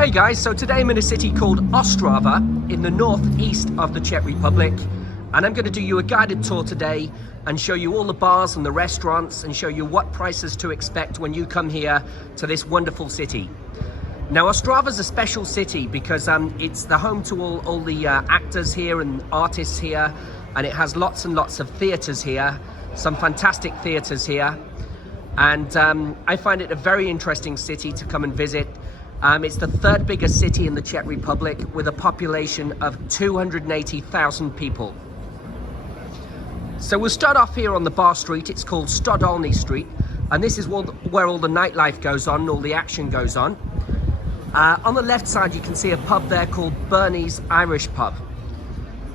Hey guys, so today I'm in a city called Ostrava in the northeast of the Czech Republic, and I'm going to do you a guided tour today and show you all the bars and the restaurants and show you what prices to expect when you come here to this wonderful city. Now Ostrava's a special city because it's the home to all the actors here and artists here, and it has lots and lots of theatres here, some fantastic theatres here, and I find it a very interesting city to come and visit. It's the third biggest city in the Czech Republic with a population of 280,000 people. So we'll start off here on the bar street. It's called Stodolní Street, and this is where all the nightlife goes on, all the action goes on. On the left side you can see a pub there called Bernie's Irish Pub.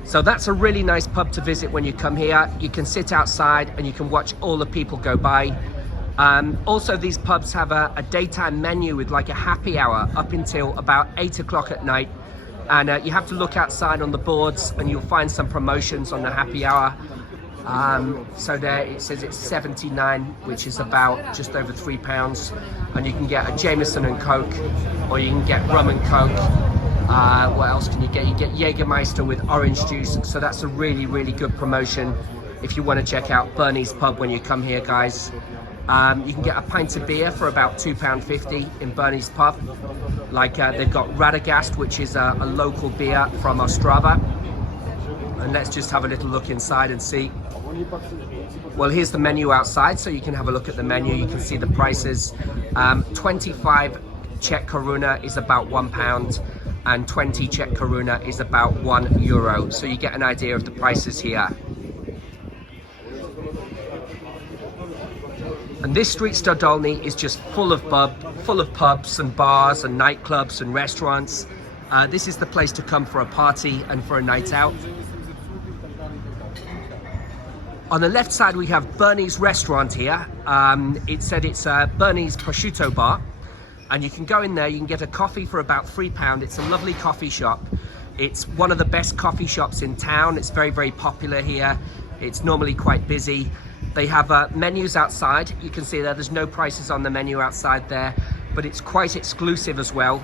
So that's a really nice pub to visit when you come here. You can sit outside and you can watch all the people go by. Also, these pubs have a daytime menu with like a happy hour up until about 8 o'clock at night, and you have to look outside on the boards and you'll find some promotions on the happy hour. So there it says it's 79, which is about just over £3, and you can get a Jameson and Coke, or you can get rum and Coke. What else can you get? You get Jägermeister with orange juice, so that's a really good promotion if you want to check out Bernie's Pub when you come here, guys. You can get a pint of beer for about £2.50 in Bernie's Pub. Like they've got Radagast, which is a local beer from Ostrava. And let's just have a little look inside and see. Well, here's the menu outside, so you can have a look at the menu. You can see the prices. 25 Czech koruna is about £1, and 20 Czech koruna is about €1. So you get an idea of the prices here. And this street Stodolní is just full of pubs and bars and nightclubs and restaurants. This is the place to come for a party and for a night out. On the left side we have Bernie's restaurant here. It said it's Bernie's prosciutto bar, and you can go in there, you can get a coffee for about £3. It's a lovely coffee shop. It's one of the best coffee shops in town. It's very popular here. It's normally quite busy. They have menus outside. You can see there's no prices on the menu outside there, but it's quite exclusive as well.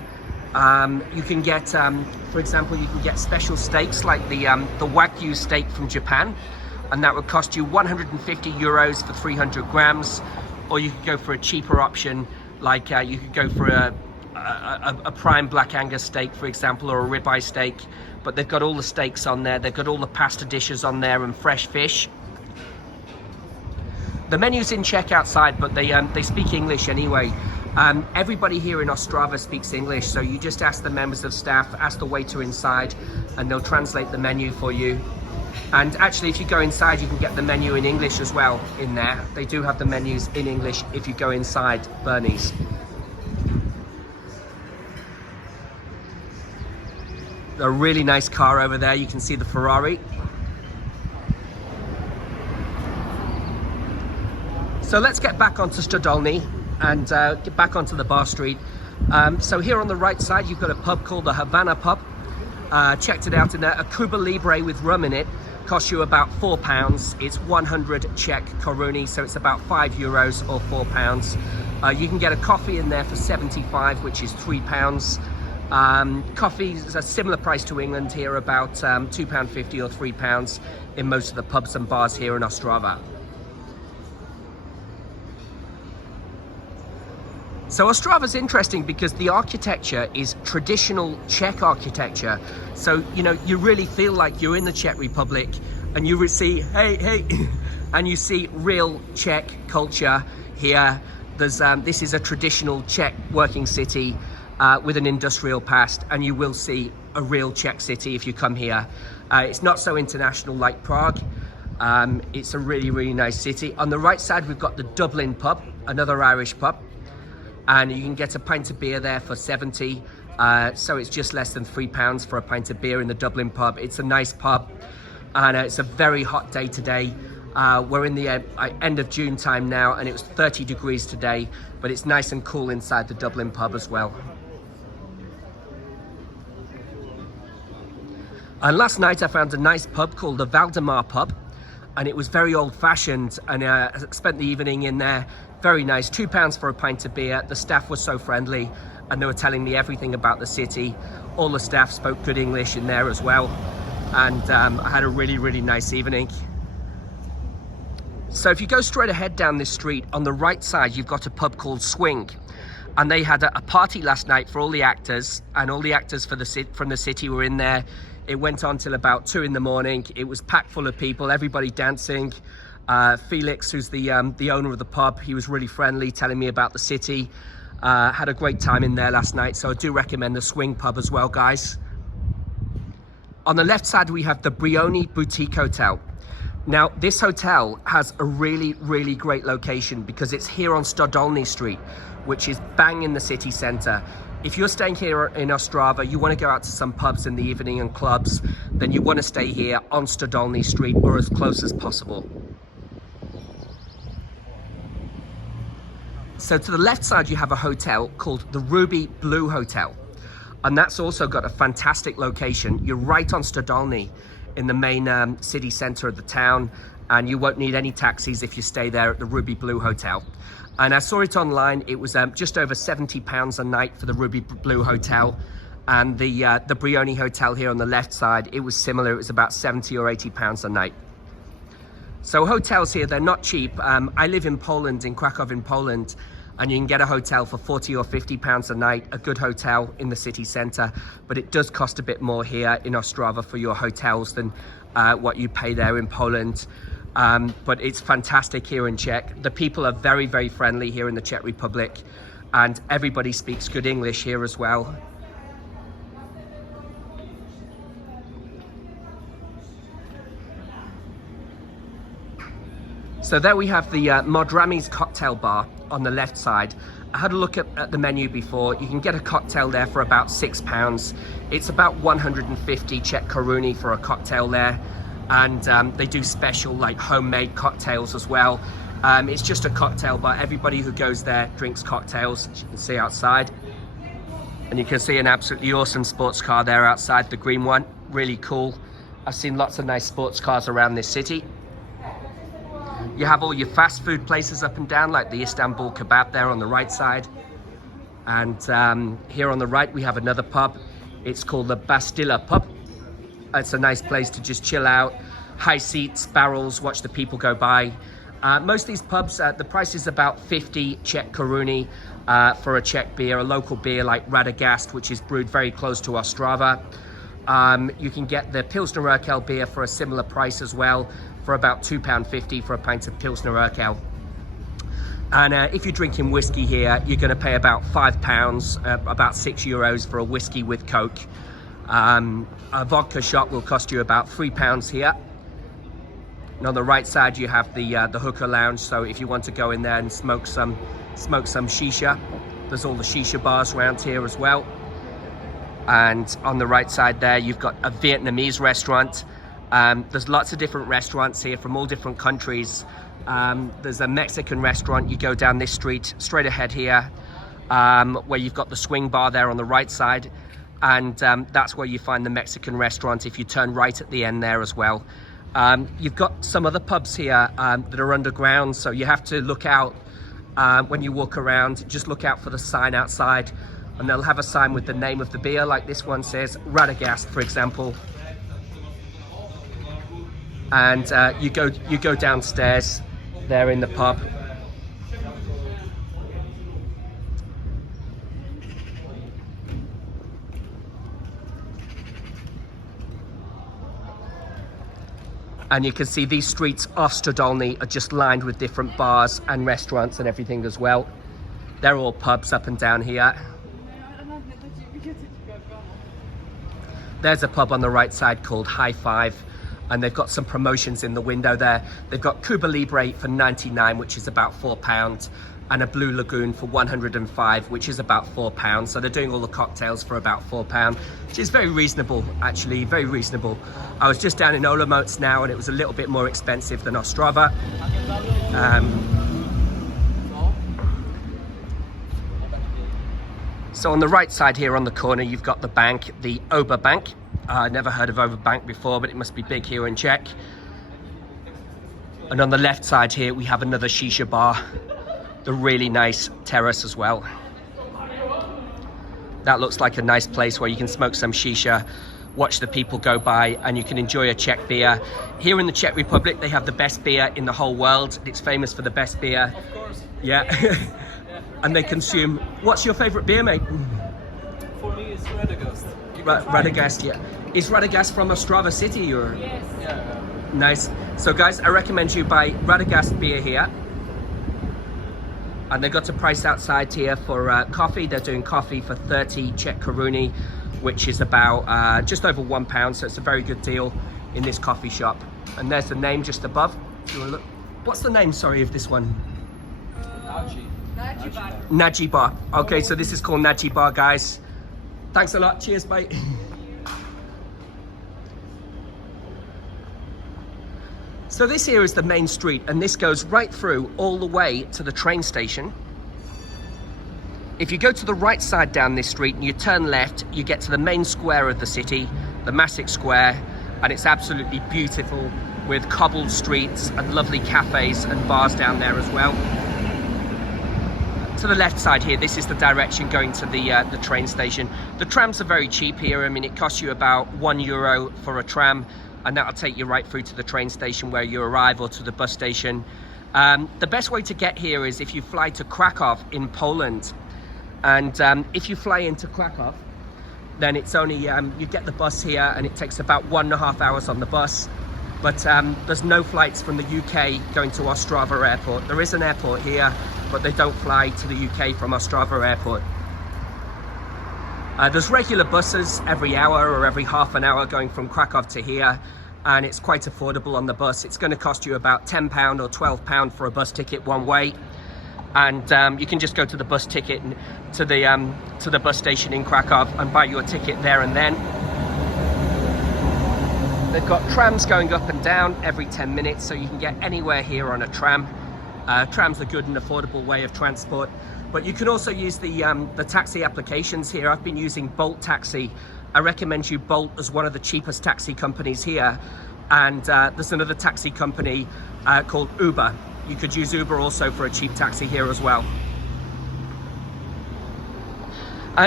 You can get, for example, you can get special steaks like the Wagyu steak from Japan, and that would cost you €150 for 300 grams. Or you could go for a cheaper option, like you could go for a prime Black Angus steak, for example, or a ribeye steak. But they've got all the steaks on there. They've got all the pasta dishes on there and fresh fish. The menu's in Czech outside, but they speak English anyway. Everybody here in Ostrava speaks English, so you just ask the members of staff, ask the waiter inside, and they'll translate the menu for you. And actually, if you go inside, you can get the menu in English as well in there. They do have the menus in English if you go inside Bernie's. A really nice car over there. You can see the Ferrari. So let's get back onto Stodolní and get back onto the bar street. So here on the right side, you've got a pub called the Havana Pub. Checked it out in there. A Cuba Libre with rum in it costs you about £4. It's 100 Czech koruny, so it's about €5 or £4. You can get a coffee in there for 75, which is £3. Coffee is a similar price to England here, about £2.50 or £3 in most of the pubs and bars here in Ostrava. So Ostrava's interesting because the architecture is traditional Czech architecture. So, you know, you really feel like you're in the Czech Republic, and you see, hey, and you see real Czech culture here. This is a traditional Czech working city with an industrial past, and you will see a real Czech city if you come here. It's not so international like Prague. It's a really nice city. On the right side, we've got the Dublin Pub, another Irish pub. And you can get a pint of beer there for 70, so it's just less than £3 for a pint of beer in the Dublin pub. It's a nice pub, and it's a very hot day today. We're in the end of June time now, and it was 30 degrees today, but it's nice and cool inside the Dublin pub as well. And last night I found a nice pub called the Valdemar Pub, and it was very old-fashioned, and I spent the evening in there. Very nice, £2 for a pint of beer. The staff was so friendly, and they were telling me everything about the city. All the staff spoke good English in there as well, and I had a really, really nice evening. So if you go straight ahead down this street, on the right side you've got a pub called Swing, and they had a party last night for all the actors, and all the actors from the city were in there. It went on till about 2 in the morning. It was packed full of people, everybody dancing. Felix, who's the owner of the pub, he was really friendly, telling me about the city. Had a great time in there last night, so I do recommend the Swing pub as well, guys. On the left side we have the Brioni Boutique Hotel. Now this hotel has a really, really great location because it's here on Stodolní Street, which is bang in the city center. If you're staying here in Ostrava, you want to go out to some pubs in the evening and clubs, then you want to stay here on Stodolní Street or as close as possible. So to the left side you have a hotel called the Ruby Blue Hotel, and that's also got a fantastic location. You're right on Stodolní in the main city center of the town, and you won't need any taxis if you stay there at the Ruby Blue Hotel. And I saw it online. It was just over £70 a night for the Ruby Blue Hotel, and the Brioni Hotel here on the left side, it was similar. It was about £70 or £80 a night. So hotels here, they're not cheap. I live in Poland, in Krakow in Poland, and you can get a hotel for £40 or £50 a night, a good hotel in the city center, but it does cost a bit more here in Ostrava for your hotels than what you pay there in Poland. But it's fantastic here in Czech. The people are very, very friendly here in the Czech Republic, and everybody speaks good English here as well. So there we have the Modrami's cocktail bar on the left side. I had a look at the menu before. You can get a cocktail there for about £6. It's about 150 Czech koruni for a cocktail there. And they do special like homemade cocktails as well. It's just a cocktail bar. Everybody who goes there drinks cocktails, as you can see outside. And you can see an absolutely awesome sports car there outside, the green one, really cool. I've seen lots of nice sports cars around this city. You have all your fast food places up and down, like the Istanbul kebab there on the right side. And here on the right, we have another pub. It's called the Bastilla Pub. It's a nice place to just chill out. High seats, barrels, watch the people go by. Most of these pubs, the price is about 50 Czech koruni for a Czech beer, a local beer like Radagast, which is brewed very close to Ostrava. You can get the Pilsner Urquell beer for a similar price as well, for about £2.50 for a pint of Pilsner Urquell. And if you're drinking whiskey here, you're going to pay about £5, about €6 for a whiskey with Coke. A vodka shot will cost you about £3 here. And on the right side, you have the hookah lounge. So if you want to go in there and smoke some Shisha, there's all the Shisha bars around here as well. And on the right side there, you've got a Vietnamese restaurant. There's lots of different restaurants here from all different countries. There's a Mexican restaurant. You go down this street, straight ahead here, where you've got the Swing bar there on the right side. And that's where you find the Mexican restaurant if you turn right at the end there as well. You've got some other pubs here that are underground, so you have to look out when you walk around. Just look out for the sign outside, and they'll have a sign with the name of the beer, like this one says Radagast, for example. And you go downstairs there in the pub. And you can see these streets off Stodolní are just lined with different bars and restaurants and everything as well. They're all pubs up and down here. There's a pub on the right side called High Five, and they've got some promotions in the window there. They've got Cuba Libre for 99, which is about £4, and a Blue Lagoon for 105, which is about £4. So they're doing all the cocktails for about £4, which is very reasonable, actually, very reasonable. I was just down in Olomouc now, and it was a little bit more expensive than Ostrava. So on the right side here on the corner, you've got the bank, the Oberbank. Never heard of Oberbank before, but it must be big here in Czech. And on the left side here, we have another Shisha bar, the really nice terrace as well. That looks like a nice place where you can smoke some shisha, watch the people go by, and you can enjoy a Czech beer. Here in the Czech Republic, they have the best beer in the whole world. It's famous for the best beer. Of course. Yeah. And they consume... What's your favorite beer, mate? For me, it's Radagast. Radagast, yeah. Is Radagast from Ostrava city, or? Yes. Yeah. Nice. So guys, I recommend you buy Radagast beer here. And they've got a price outside here for coffee. They're doing coffee for 30 Czech koruni, which is about just over £1. So it's a very good deal in this coffee shop. And there's the name just above. If you want to look. What's the name, sorry, of this one? Naji Bar. Okay, so this is called Naji Bar, guys. Thanks a lot. Cheers, mate. So this here is the main street, and this goes right through all the way to the train station. If you go to the right side down this street and you turn left, you get to the main square of the city, the massive square, and it's absolutely beautiful with cobbled streets and lovely cafes and bars down there as well. To the left side here, this is the direction going to the train station. The trams are very cheap here. I mean, it costs you about €1 for a tram, and that'll take you right through to the train station where you arrive, or to the bus station. The best way to get here is if you fly to Krakow in Poland. And if you fly into Krakow, then it's only, you get the bus here and it takes about 1.5 hours on the bus. But there's no flights from the UK going to Ostrava airport. There is an airport here, but they don't fly to the UK from Ostrava airport. There's regular buses every hour or every half an hour going from Krakow to here, and it's quite affordable on the bus. It's going to cost you about £10 or £12 for a bus ticket one way, and you can just go to the bus ticket and to the bus station in Krakow and buy your ticket there and then. They've got trams going up and down every 10 minutes, so you can get anywhere here on a tram. Trams are good and affordable way of transport. But you can also use the taxi applications here. I've been using Bolt Taxi. I recommend you Bolt as one of the cheapest taxi companies here. And there's another taxi company called Uber. You could use Uber also for a cheap taxi here as well.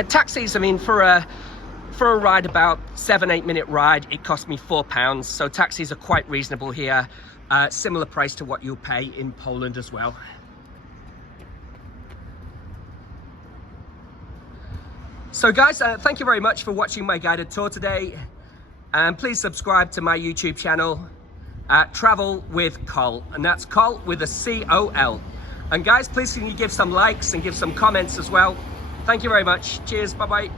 Taxis, I mean, for a ride, about 7-8 minute ride, it cost me £4. So taxis are quite reasonable here. Similar price to what you'll pay in Poland as well. So guys, thank you very much for watching my guided tour today, and please subscribe to my YouTube channel, Travel with Col, and that's Col with a C-O-L. And guys, please can you give some likes and give some comments as well. Thank you very much. Cheers, bye bye.